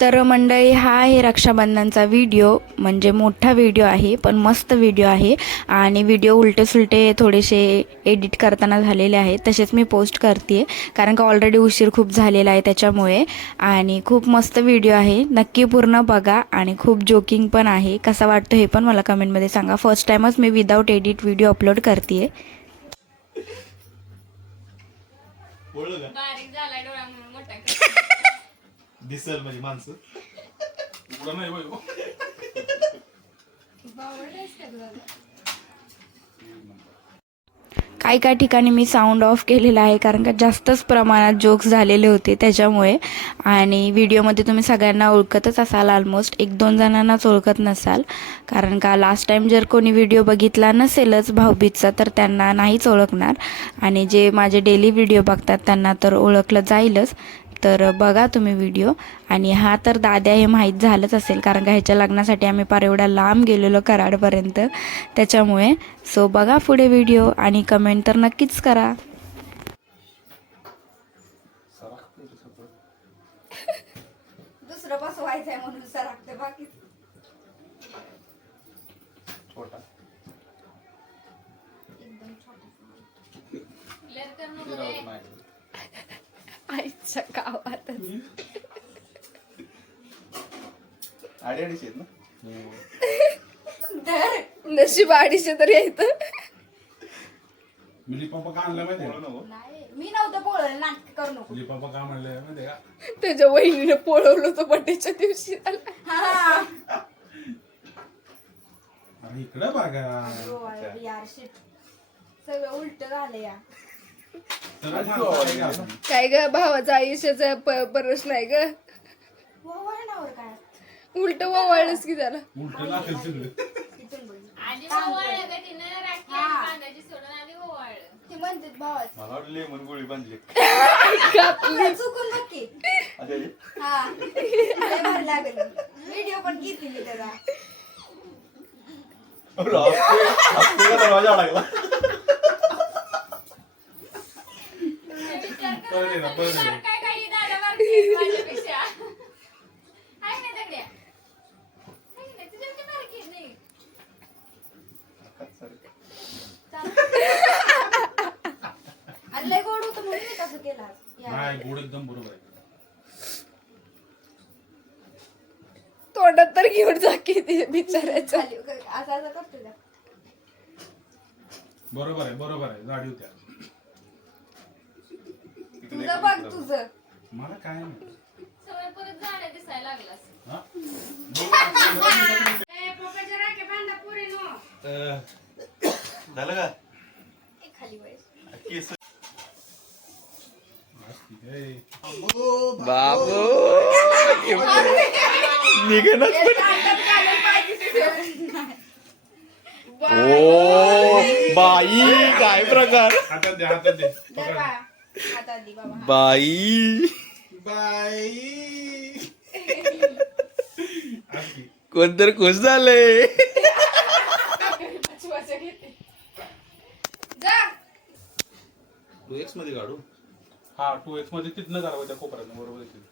तर मंडळी, हा आहे रक्षाबंधनचा व्हिडिओ. म्हणजे मोठा व्हिडिओ आहे, पण मस्त व्हिडिओ आहे. आणि व्हिडिओ उलटे सुलटे थोडेसे एडिट करताना झालेले आहेत, तसेच मी पोस्ट करते कारण का ऑलरेडी उशीर खूप झालेला आहे त्याच्यामुळे. आणि खूप मस्त व्हिडिओ आहे, नक्की पूर्ण बघा. आणि खूप जोकिंग पण आहे. कसा वाटतो हे पण मला कमेंटमध्ये सांगा. फर्स्ट टाईमच मी विदाऊट एडिट व्हिडिओ अपलोड करते. बारीक झालाय डोळा म्हणून मोठा दिसल म्हणजे माणसं एवढं नाही बाई. काही ठिकाणी मी साऊंड ऑफ केलेला आहे कारण का जास्तच प्रमाणात जोक्स झालेले होते त्याच्यामुळे. आणि व्हिडिओमध्ये तुम्ही सगळ्यांना ओळखतच असाल, ऑलमोस्ट 1-2 जणांनाच ओळखत नसाल. कारण का लास्ट टाईम जर कोणी व्हिडिओ बघितला नसेलच भाऊबीजचा तर त्यांना नाहीच ओळखणार. आणि जे माझे डेली व्हिडिओ बघतात त्यांना तर ओळखलं जाईलच. तर बघा तुम्ही व्हिडिओ. आणि हा तर दाद्या हे माहीत झालंच असेल कारण का ह्याच्या लग्नासाठी आम्ही पार एवढ्या लांब गेलेलो कराडपर्यंत त्याच्यामुळे. सो बघा पुढे व्हिडिओ आणि कमेंट तर नक्कीच करा. दुसरं बसवायचंय म्हणून सरकते बाकी छोटा एकदम छोटा क्लिअर कर नको रे. आईच्या गावात अडीअडीच आहेत ना. नशीब अडीचशे तरी येत. मी लिपापा का आणलं माहितीये बोलू नको. नाही मी नव्हतं बोललं, नाटक करू नको. लिपापा का म्हणलं माहितीये का? त्याच्या वहिनीने पळवलं होतं बड्डेच्या दिवशी. हा. अरे इकडे बघा. यार शिट, सगळं उलट झालं या. तर सांगतो आपण. काय ग, भावाचा आयुष्याचा परस नाही ग. वळणावर काय उलट वळलंच की त्याला. उलटं नाचेल सगळं. आधी ओवाळलं का तिनं राखी आणि कांद्याची सोडून आधी ओवाळलं. ती म्हणते भावाच मला वाटलं लेमन गोळी बांधली. चुकून नक्की. हा लय भारी लागलं. व्हिडिओ पण घेतली मी त्याचा. दरवाजा अडकला. पळले ना, पळले ना. काय काही दादा बारकी माझ्यापेक्षा. हाय ना दगड्या. हाय ना, तुझ्यापेक्षा बारकी आहे नाही. आणि लय गोड होतं म्हणून मी तसं केलं. नाही, गोड एकदम बरोबर आहे. तोंडात तर घेऊन जा की ते बिचारायचं. असं असं करतो का? बरोबर आहे, बरोबर आहे. जाडी होत्या. तुझं बघ तुझं. मला काय नाही. सवय परत जाड्या दिसायला लागलास. हा? झालं का खाली वय केस. बाई काय प्रकार. हातात दे, हातात दे. दर बा हातात दे बाबा. बाई बाई. असं. कोणतर खुश झालंय. जा 2x मध्ये काढू. हा 2x मध्ये तिथनं करावं त्या कोपऱ्यात बरोबर आहे.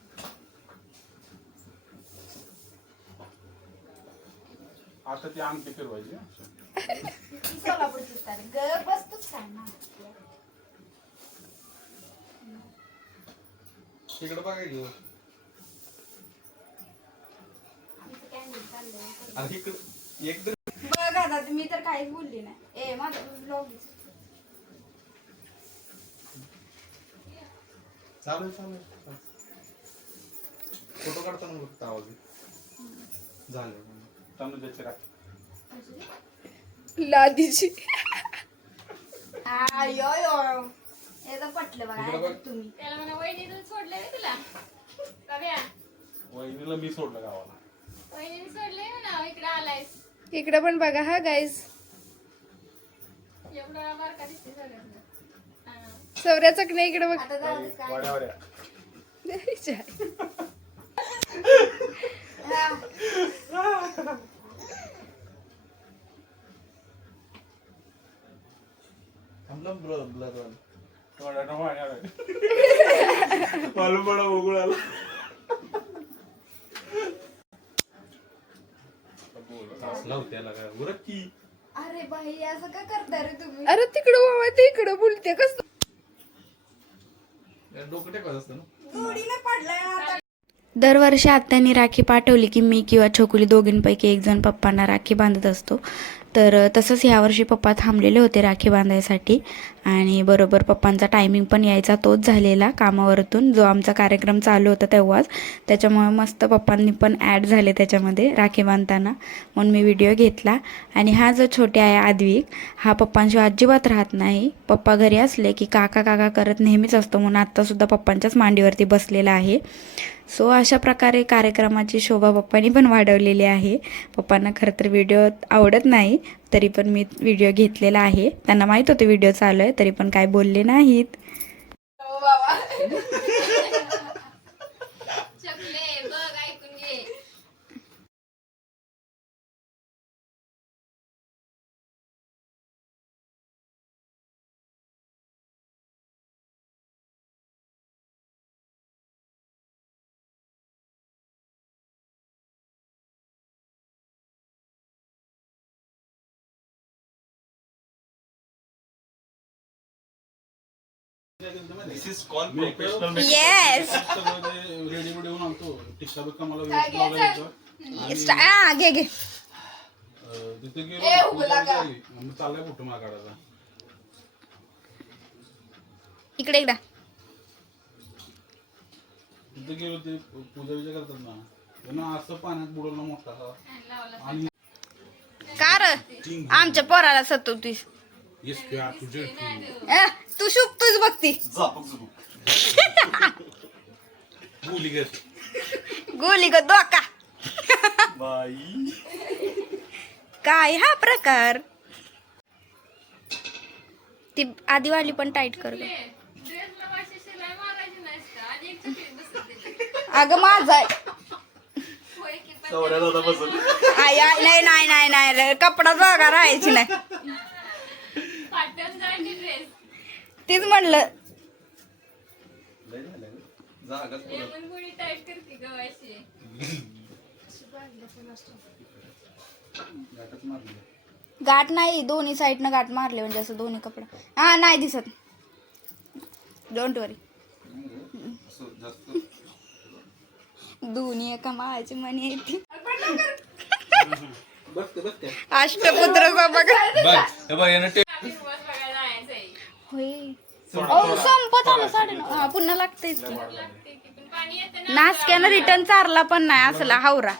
आता ती अंगठी फिरवायची. सोलापूरची स्टाईल ग बसतोच काय ना. तिकडे बघा घेऊ. आमचं कॅन्डल चाललंय. आणि इकडे एकदम बघ आता मी तर काहीच बोलली नाही. ए माझा ब्लॉग चालेल चालेल. फोटो काढताना फक्त आवाज झालं. तनुजाची राख. लादीची. आयो यो याचं पटलं इकडं बघा बघ. तुम्ही. त्याला म्हणा वहिनीतून सोडलंय ना तुला. कव्या वहिनीला मी सोडलं गावाला. वहिनीने सोडलंय ना इकडे आलायस. इकडे पण बघा हा गाईज. एवढा बारका दिसते सगळ्यांना. सौर्याचा नाही इकडे बघ. वाड्या वाड्या. वाड्या वाड्या. मालूम पडा उघडाला. लावत्याला काय उरक की. अरे बाई असं का करता रे तुम्ही? अरे तिकडं बाबा ते इकडं बोलते कसं डोकं टेकवायचं असतं ना. जोडीने पडलाय ना आता. दरवर्षी आत्यानी राखी पाठवली की मी किंवा छोकुली दोघींपैकी एक जण पप्पांना राखी बांधत असतो. तर तसंच ह्यावर्षी पप्पा थांबलेले होते राखी बांधायसाठी आणि बरोबर पप्पांचा टायमिंग पण यायचा तोच झालेला कामावरतून जो आमचा कार्यक्रम चालू होता तेव्हाच. त्याच्यामुळे मस्त पप्पांनी पण ॲड झाले त्याच्यामध्ये राखी बांधताना, म्हणून मी व्हिडिओ घेतला. आणि हा जो छोटे आहे आद्विक, हा पप्पांशिवाय अजिबात राहत नाही. पप्पा घरी असले की काका काका करत नेहमीच असतो, म्हणून आत्तासुद्धा पप्पांच्याच मांडीवरती बसलेला आहे. सो अशा प्रकारे कार्यक्रमाची शोभा पप्पांनी पण वाढवलेली आहे. पप्पांना खरं तर व्हिडिओ आवडत नाही, तरी पण मी व्हिडिओ घेतलेला आहे. त्यांना माहीत होतं व्हिडिओ चालू आहे, तरी पण काय बोलले नाहीत. हो बाबा चकले बघ ऐकून घे. येस रेडी बिडी होऊन आणतो. टिक्का बिक्का मला काय व्यवस्थित घ्यायचं? लावायचं. घे घे तिथे गेलो ए, उभं पूजा लागा. झाली. मग चाललाय फोटो मला काढायचा. इकडे एकदा. तिथे गेलो ते पूजा विजा करतात ना, त्यांना असं पाण्यात बुडवलं मोठा आणि कार आमच्या पोराला सतवतीस. येस त्या तुझे तू शुकतोच बघती. बोली गे गोली ग दोका. काय हा प्रकार. ती आधीवाली पण टाईट कर ग. ड्रेसला वाशी शिलाई मारायची नाहीस का? आणि एक चकली बसते. अगं माझा होय की पण आई आई नाही नाही नाही नाही रे, कपडा जागा राहायची नाही. पाटण जायची ड्रेस तीच म्हणलं. हे पण गोळी टाईट करते गवाशी. गाठ नाही, दोन्ही साईडनं गाठ मारले म्हणजे असं दोन्ही कपडा. हा नाही दिसत. डोंट वरी. दोन्ही एका माळाची मणी येते. बसते बसते अष्टपुत्र बघा. बघ हे बघ यानं बिग बॉस बघायला जायचंय. होय. संपत आलं 9:30. हा पुन्हा लागतेच की. लागते की पण पाणी येतं ना. नाचक्यानं रिटर्न चारला पण नाही असला हावरा.